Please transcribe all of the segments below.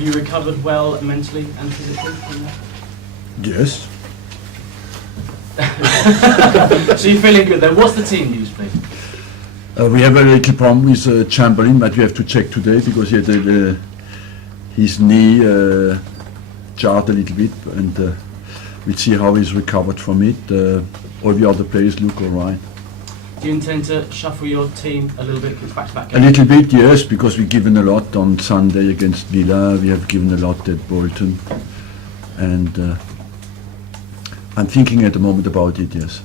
Have you recovered well mentally and physically from that? Yes. So you're feeling good then. What's the team news, please? We have a little problem with Chamberlain that we have to check today because he had his knee jarred a little bit, and we'll see how he's recovered from it. All the other players look all right. Do you intend to shuffle your team a little bit, back-to-back A games? little bit, yes, because we've given a lot on Sunday against Villa. We have given a lot at Bolton, and I'm thinking at the moment about it, yes.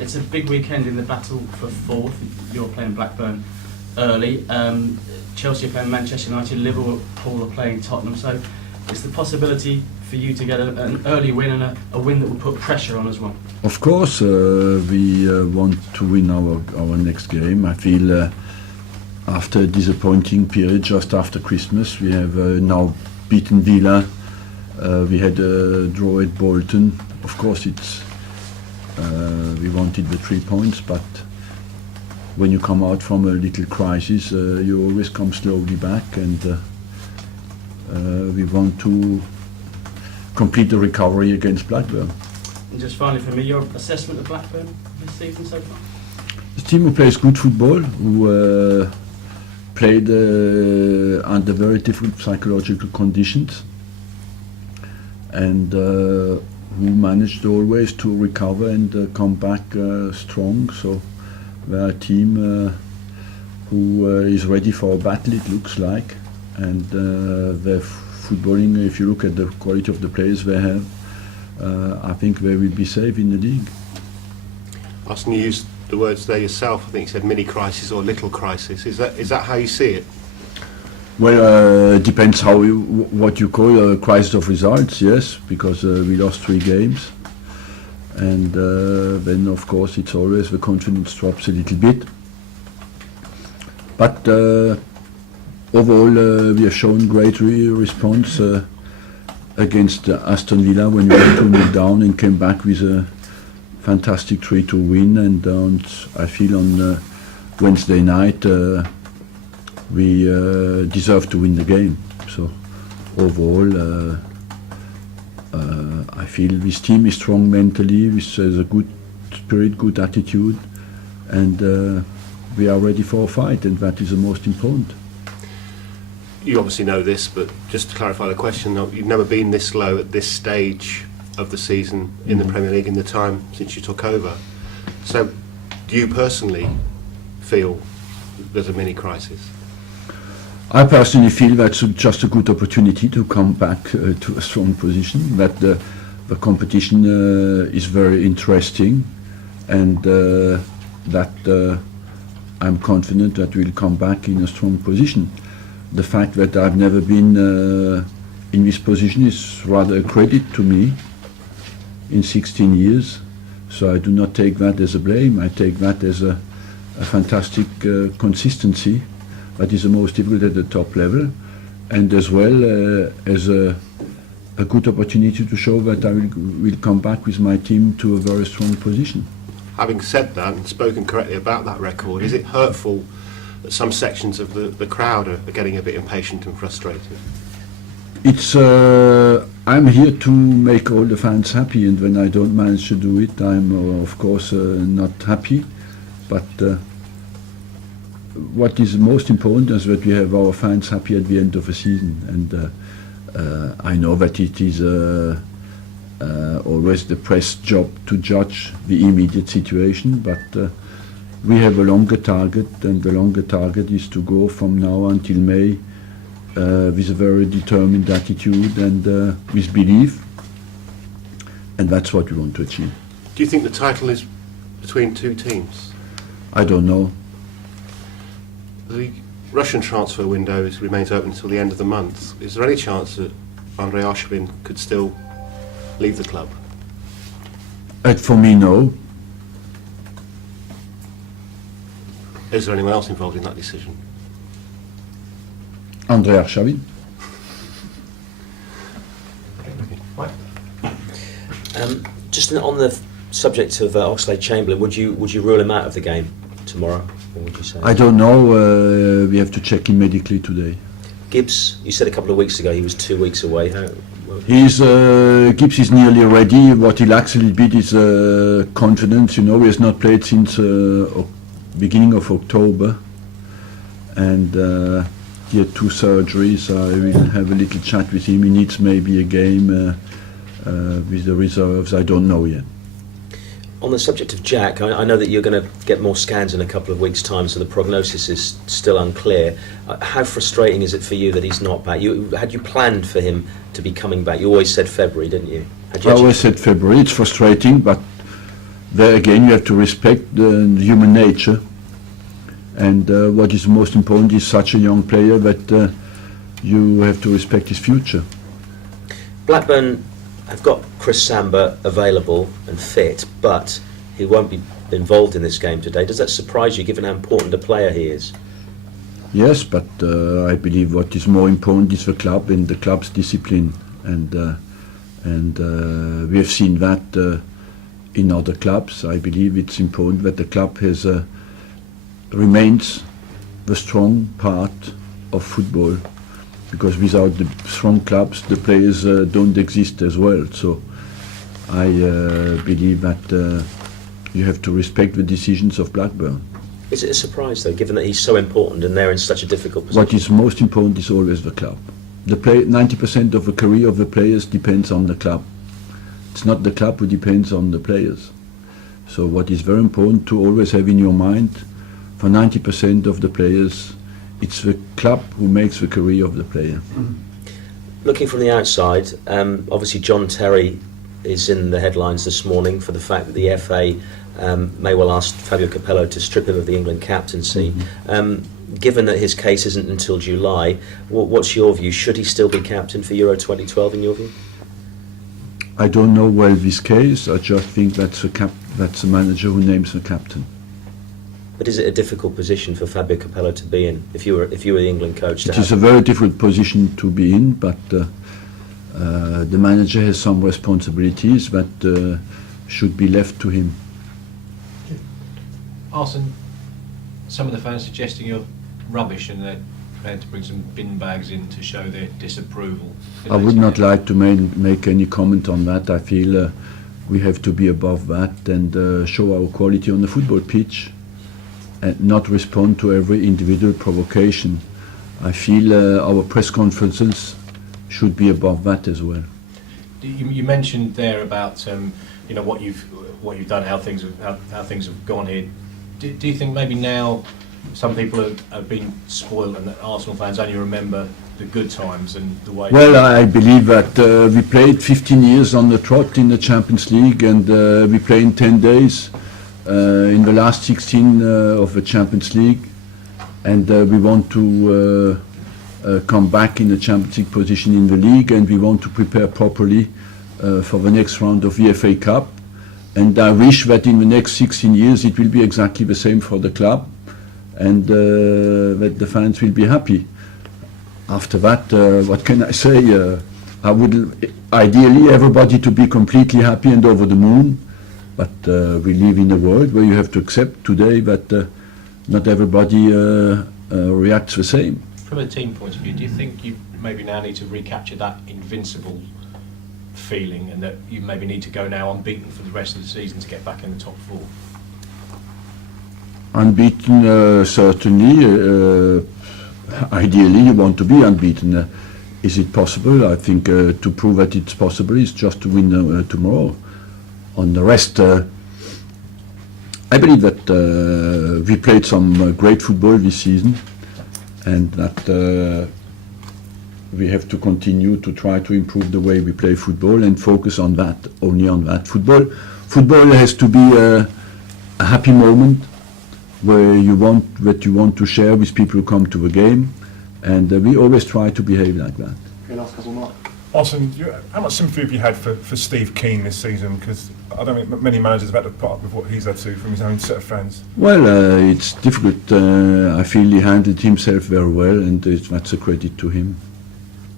It's a big weekend in the battle for fourth. You're playing Blackburn early. Chelsea are playing Manchester United. Liverpool are playing Tottenham. So it's the possibility for you to get an early win and a win that will put pressure on as well. Of course, we want to win our next game. I feel after a disappointing period just after Christmas, we have now beaten Villa. We had a draw at Bolton. Of course, we wanted the 3 points, but when you come out from a little crisis, you always come slowly back, and we want to complete the recovery against Blackburn. And just finally for me, your assessment of Blackburn this season so far? The team who plays good football, who played under very difficult psychological conditions, and who managed always to recover and come back strong. So we're a team who is ready for a battle, it looks like, and they're footballing. If you look at the quality of the players they have, I think they will be safe in the league. Arsene, you used the words there yourself. I think you said mini crisis or little crisis. Is that how you see it? Well, it depends what you call a crisis of results, yes, because we lost 3 games, and then of course it's always the confidence drops a little bit. But overall we have shown great response against Aston Villa when we went 2-0 down and came back with a fantastic 3-2 win, and I feel on Wednesday night we deserve to win the game. So overall I feel this team is strong mentally, has a good spirit, good attitude, and we are ready for a fight, and that is the most important. You obviously know this, but just to clarify the question, you've never been this low at this stage of the season in the Premier League in the time since you took over. So do you personally feel there's a mini crisis? I personally feel that's just a good opportunity to come back to a strong position, that the competition is very interesting, and that I'm confident that we'll come back in a strong position. The fact that I've never been in this position is rather a credit to me in 16 years, so I do not take that as a blame. I take that as a fantastic consistency. That is the most difficult at the top level, and as well as a good opportunity to show that I will come back with my team to a very strong position. Having said that and spoken correctly about that record, is it hurtful that some sections of the crowd are getting a bit impatient and frustrated? It's I'm here to make all the fans happy, and when I don't manage to do it, I'm of course not happy, but what is most important is that we have our fans happy at the end of the season, and I know that it is always the press job to judge the immediate situation, but we have a longer target, and the longer target is to go from now until May with a very determined attitude and with belief, and that's what we want to achieve. Do you think the title is between 2 teams? I don't know. The Russian transfer window remains open until the end of the month. Is there any chance that Andrei Arsene could still leave the club? For me, no. Is there anyone else involved in that decision? Andrei Arshavin. Just on the subject of Oxlade-Chamberlain, would you rule him out of the game tomorrow, or would you say? I don't know. We have to check him medically today. Gibbs, you said a couple of weeks ago he was 2 weeks away. Gibbs is nearly ready. What he lacks a little bit is confidence. You know, he has not played since beginning of October, and he had 2 surgeries. I will have a little chat with him. He needs maybe a game with the reserves. I don't know yet. On the subject of Jack, I know that you're going to get more scans in a couple of weeks' time, so the prognosis is still unclear. How frustrating is it for you that he's not back? Had you planned for him to be coming back? You always said February, didn't you? I always said February. It's frustrating, but there again you have to respect the human nature. And what is most important is such a young player that you have to respect his future. Blackburn have got Chris Samba available and fit, but he won't be involved in this game today. Does that surprise you, given how important a player he is? Yes, but I believe what is more important is the club and the club's discipline, and we have seen that in other clubs. I believe it's important that the club remains the strong part of football, because without the strong clubs, the players don't exist as well. So I believe that you have to respect the decisions of Blackburn. Is it a surprise, though, given that he's so important and they're in such a difficult position? What is most important is always the club. 90% of the career of the players depends on the club. It's not the club who depends on the players. So what is very important to always have in your mind, for 90% of the players, it's the club who makes the career of the player. Looking from the outside, obviously John Terry is in the headlines this morning for the fact that the FA may well ask Fabio Capello to strip him of the England captaincy. Given that his case isn't until July, what's your view? Should he still be captain for Euro 2012 in your view? I don't know well this case. I just think that's the manager who names the captain. But is it a difficult position for Fabio Capello to be in if you were the England coach? It is a very difficult position to be in, but the manager has some responsibilities that should be left to him. Arsene, some of the fans suggesting you're rubbish and they're prepared to bring some bin bags in to show their disapproval. I would not like to make any comment on that. I feel we have to be above that and show our quality on the football pitch and not respond to every individual provocation. I feel our press conferences should be above that as well. You mentioned there about what you've done, how things have gone here. Do you think maybe now some people have been spoiled and that Arsenal fans only remember the good times and the way? Well, I believe that we played 15 years on the trot in the Champions League, and we play in 10 days in the last 16 of the Champions League, and we want to come back in a Champions League position in the league, and we want to prepare properly for the next round of the FA Cup. And I wish that in the next 16 years it will be exactly the same for the club, and that the fans will be happy. After that, what can I say? I would ideally everybody to be completely happy and over the moon, but we live in a world where you have to accept today that not everybody reacts the same. From a team point of view, do you think you maybe now need to recapture that invincible feeling, and that you maybe need to go now unbeaten for the rest of the season to get back in the top 4? Unbeaten, certainly. Ideally, you want to be unbeaten. Is it possible? I think to prove that it's possible is just to win tomorrow. On the rest, I believe that we played some great football this season, and that we have to continue to try to improve the way we play football and focus on that, only on that. Football has to be a happy moment where you want to share with people who come to the game, and we always try to behave like that. Okay, last couple more. Arsene, how much sympathy have you had for Steve Keane this season? Because I don't think many managers have had to put up with what he's had to from his own set of fans. Well, it's difficult. I feel he handled himself very well, and that's a credit to him.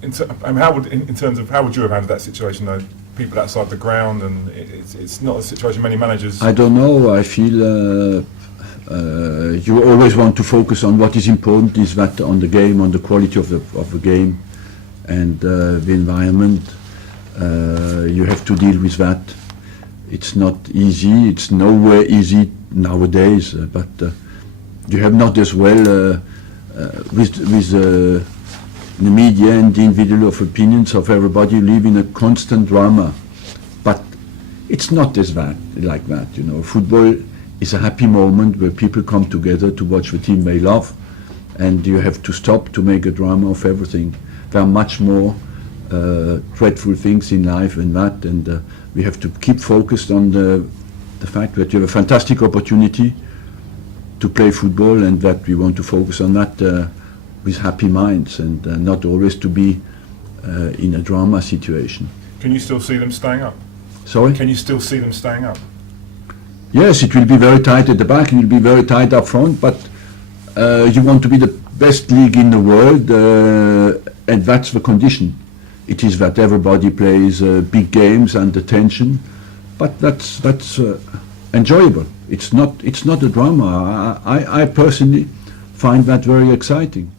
In terms of how would you have handled that situation though? People outside the ground, and it's not a situation many managers. I don't know. I feel You always want to focus on what is important, is that on the game, on the quality of the game, and the environment. You have to deal with that. It's not easy. It's nowhere easy nowadays. But you have not as well with the media and the individual of opinions of everybody. You live in a constant drama. But it's not as that like that. You know, football is a happy moment where people come together to watch the team they love, and you have to stop to make a drama of everything. There are much more dreadful things in life than that, and we have to keep focused on the fact that you have a fantastic opportunity to play football, and that we want to focus on that with happy minds, and not always to be in a drama situation. Can you still see them staying up? Sorry? Can you still see them staying up? Yes, it will be very tight at the back, and it will be very tight up front, but you want to be the best league in the world, and that's the condition. It is that everybody plays big games under tension, but that's enjoyable. It's not a drama. I personally find that very exciting.